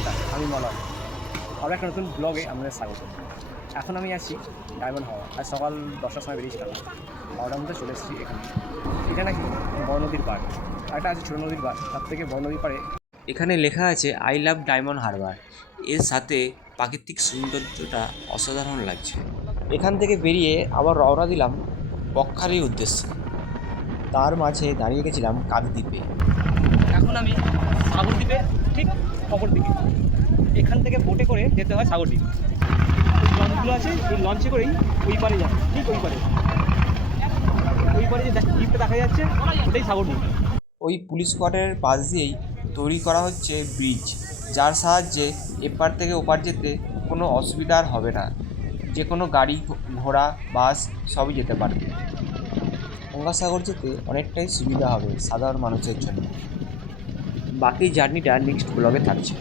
নমস্কার, আমি মলয়। আরও একটা নতুন ব্লগে আপনাদের স্বাগত। এখন আমি আছি ডায়মন্ড হারবার। আজ সকাল 10টার সময় বেরিয়েছিলাম, 12টার মধ্যে চলে এসেছি এখানে। এটা নাকি বড় নদীর পাড়, আরেকটা আছে ছোটো নদীর পাড়, তার থেকে বড় নদীর পাড়ে এখানে লেখা আছে আই লাভ ডায়মন্ড হারবার। এর সাথে প্রাকৃতিক সৌন্দর্যটা অসাধারণ লাগছে। এখান থেকে বেরিয়ে আবার রওনা দিলাম বকখালির উদ্দেশ্যে। তার মাঝে দাঁড়িয়ে গেছিলাম কাকদ্বীপে। এখন আমি সাগরদ্বীপের ঠিক অপর দিকে। এখান থেকে বোটে করে যেতে হয় সাগরদ্বীপ। ওই লঞ্চগুলো আছে, এই লঞ্চে করেই ওই পারে যাবে, ঠিক ওই পারে। ওই পারে যে দ্বীপটা দেখা যাচ্ছে ওটাই সাগরদ্বীপ। ওই পুলিশ কোয়ার্টারের পাশ দিয়েই তৈরি করা হচ্ছে ব্রিজ, যার সাহায্যে এপার থেকে ওপার যেতে কোনো অসুবিধা আর হবে না। যে কোনো গাড়ি ঘোড়া বাস সবই যেতে পারবে। গঙ্গাসাগর যেতে অনেকটাই সুবিধা হবে সাধারণ মানুষের জন্য। বাকি জার্নিটা নেক্সট ব্লগে থাকছে।